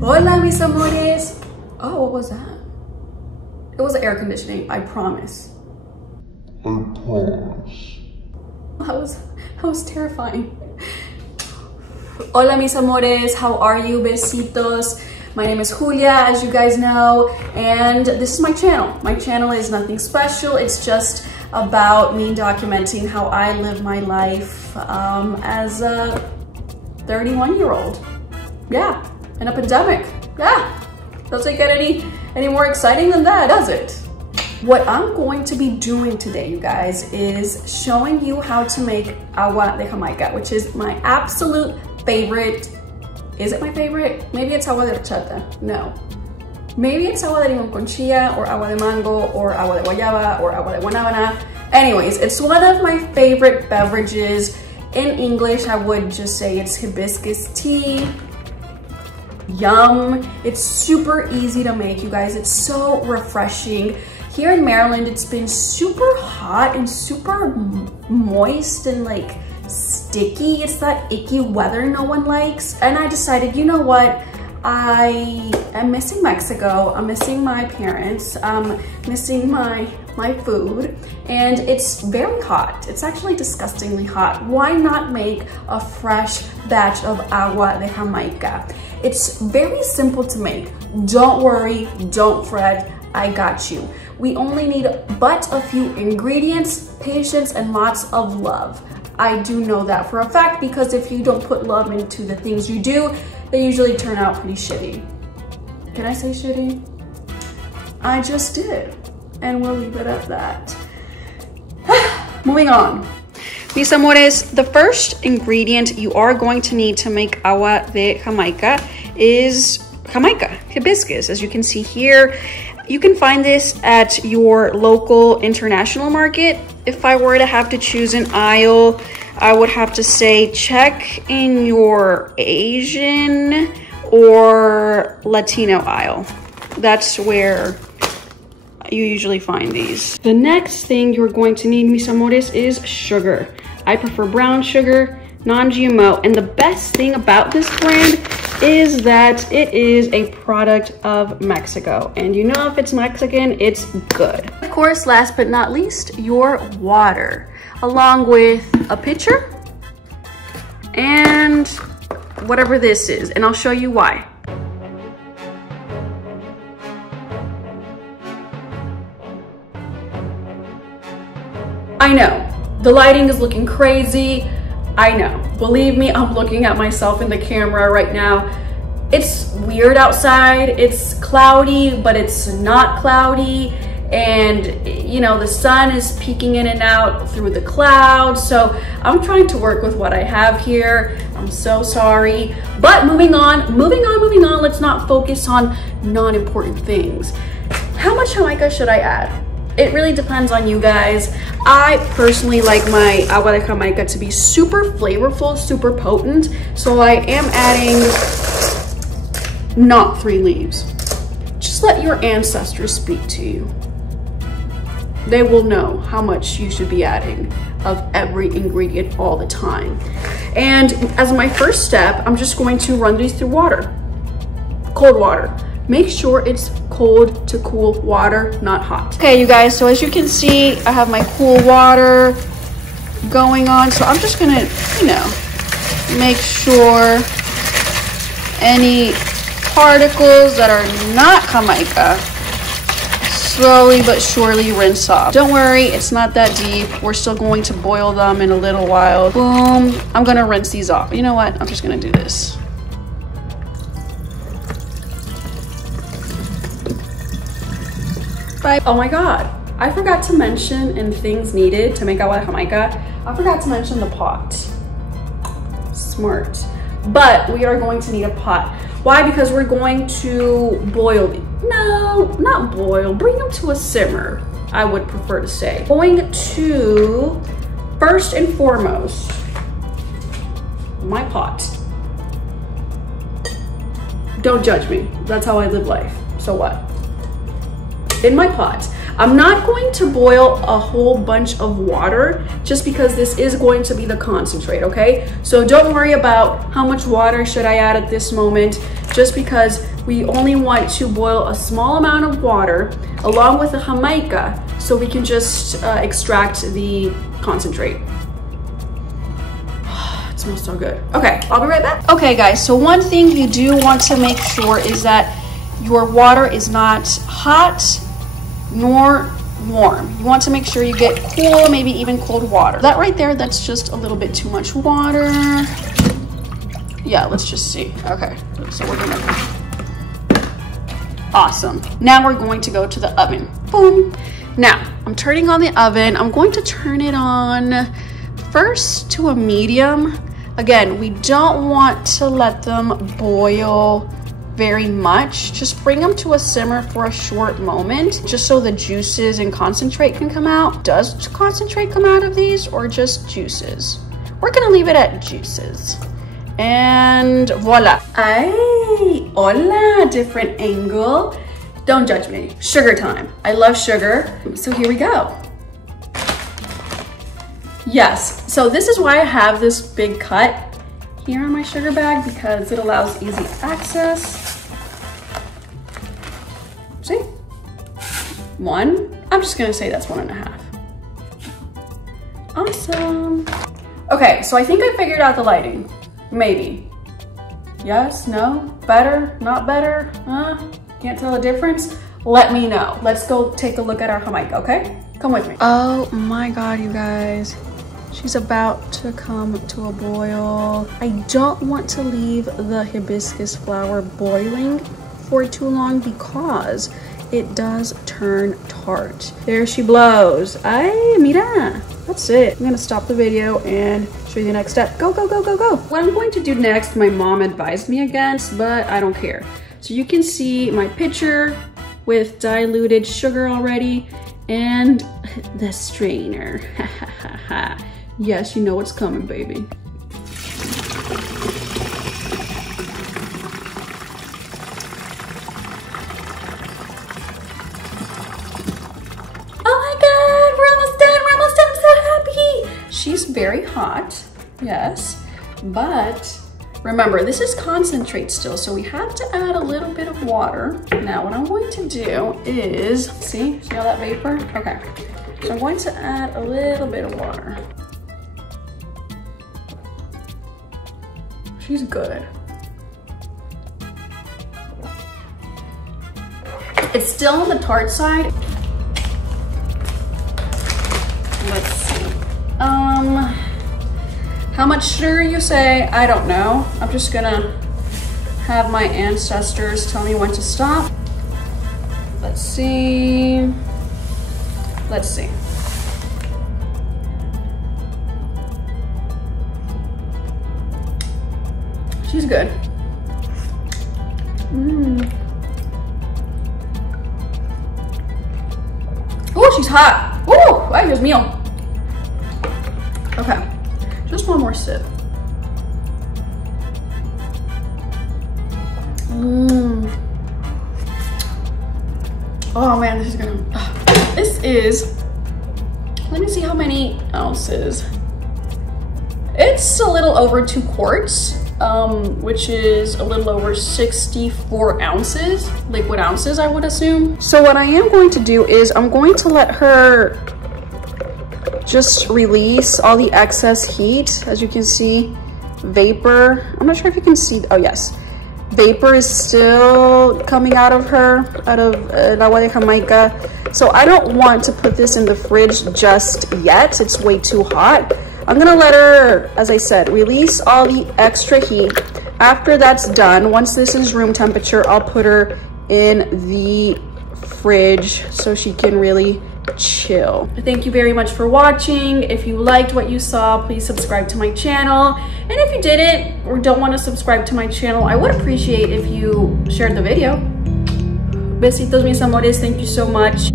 Hola, mis amores. Oh, what was that? It was air conditioning, I promise. I promise. That was terrifying. Hola, mis amores. How are you? Besitos. My name is Julia, as you guys know, and this is my channel. My channel is nothing special. It's just about me documenting how I live my life as a 31-year-old. Yeah, in a pandemic. Yeah, doesn't get any more exciting than that, does it? What I'm going to be doing today, you guys, is showing you how to make agua de Jamaica, which is my absolute favorite. Is it my favorite? Maybe it's agua de horchata. No. Maybe it's agua de limón con chía, or agua de mango, or agua de guayaba, or agua de guanábana. Anyways, it's one of my favorite beverages. In English, I would just say it's hibiscus tea. Yum. It's super easy to make, you guys. It's so refreshing. Here in Maryland, it's been super hot and super moist and like sticky. It's that icky weather no one likes. And I decided, you know what? I am missing Mexico. I'm missing my parents. I'm missing my food. And it's very hot. It's actually disgustingly hot. Why not make a fresh batch of agua de Jamaica? It's very simple to make. Don't worry, don't fret, I got you. We only need but a few ingredients, patience, and lots of love. I do know that for a fact, because if you don't put love into the things you do, they usually turn out pretty shitty. Can I say shitty? I just did, and we'll leave it at that. Moving on. Mis amores, the first ingredient you are going to need to make agua de Jamaica is Jamaica, hibiscus. As you can see here, you can find this at your local international market. If I were to have to choose an aisle, I would have to say check in your Asian or Latino aisle. That's where you usually find these. The next thing you're going to need, mis amores, is sugar. I prefer brown sugar, non-GMO, and the best thing about this brand is that it is a product of Mexico. And you know, if it's Mexican, it's good. Of course, last but not least, your water, along with a pitcher and whatever this is, and I'll show you why. I know, the lighting is looking crazy. I know, believe me, I'm looking at myself in the camera right now. It's weird outside. It's cloudy, but it's not cloudy. And you know, the sun is peeking in and out through the clouds. So I'm trying to work with what I have here. I'm so sorry. But moving on, let's not focus on non-important things. How much Jamaica should I add? It really depends on you guys. I personally like my agua de Jamaica to be super flavorful, super potent. So I am adding not 3 leaves. Just let your ancestors speak to you. They will know how much you should be adding of every ingredient all the time. And as my first step, I'm just going to run these through water, cold water. Make sure it's cold to cool water, not hot. Okay, you guys, so as you can see, I have my cool water going on. So I'm just gonna, you know, make sure any particles that are not Jamaica, slowly but surely rinse off. Don't worry, it's not that deep. We're still going to boil them in a little while. Boom, I'm gonna rinse these off. You know what, I'm just gonna do this. Oh my God, I forgot to mention in things needed to make agua de Jamaica, I forgot to mention the pot. Smart. But we are going to need a pot. Why? Because we're going to boil it. No, not boil, bring them to a simmer, I would prefer to say. Going to, first and foremost, my pot. Don't judge me, that's how I live life, so what? In my pot, I'm not going to boil a whole bunch of water just because this is going to be the concentrate, okay? So don't worry about how much water should I add at this moment, just because we only want to boil a small amount of water along with the Jamaica so we can just extract the concentrate. It smells so good. Okay, I'll be right back. Okay guys, so one thing you do want to make sure is that your water is not hot nor warm. You want to make sure you get cool, maybe even cold water. That right there, that's just a little bit too much water. Yeah, let's just see. Okay, so we're gonna, awesome. Now we're going to go to the oven. Boom. Now, I'm turning on the oven. I'm going to turn it on first to a medium. Again, we don't want to let them boil very much. Just bring them to a simmer for a short moment, just so the juices and concentrate can come out. Does concentrate come out of these or just juices? We're gonna leave it at juices. And voila. Ay, hola, different angle. Don't judge me. Sugar time. I love sugar. So here we go. Yes, so this is why I have this big cut here on my sugar bag, because it allows easy access. See? 1. I'm just gonna say that's 1.5. Awesome. Okay, so I think I figured out the lighting. Maybe. Yes, no, better, not better, can't tell the difference. Let me know. Let's go take a look at our Jamaica, okay? Come with me. Oh my God, you guys. She's about to come to a boil. I don't want to leave the hibiscus flower boiling for too long because it does turn tart. There she blows. Ay, mira. That's it. I'm gonna stop the video and show you the next step. Go, go, go, go, go. What I'm going to do next, my mom advised me against, but I don't care. So you can see my pitcher with diluted sugar already and the strainer. Yes, you know what's coming, baby. She's very hot, yes, but remember, this is concentrate still, so we have to add a little bit of water. Now, what I'm going to do is, see all that vapor? Okay, so I'm going to add a little bit of water. She's good. It's still on the tart side. Let's see. How much sugar you say? I don't know. I'm just gonna have my ancestors tell me when to stop. Let's see. Let's see. She's good. Oh, she's hot. Oh, ay, Dios mío. Okay, just one more sip. Oh man, this is gonna, this is, let me see how many ounces. It's a little over 2 quarts, which is a little over 64 ounces, liquid ounces, I would assume. So what I am going to do is I'm going to let her just release all the excess heat. As you can see, vapor, I'm not sure if you can see, oh yes, vapor is still coming out of her, out of el agua de Jamaica. So I don't want to put this in the fridge just yet. It's way too hot. I'm gonna let her, as I said, release all the extra heat. After that's done, once this is room temperature, I'll put her in the fridge so she can really chill. Thank you very much for watching. If you liked what you saw, please subscribe to my channel. And if you didn't or don't want to subscribe to my channel, I would appreciate if you shared the video. Besitos, mis amores. Thank you so much.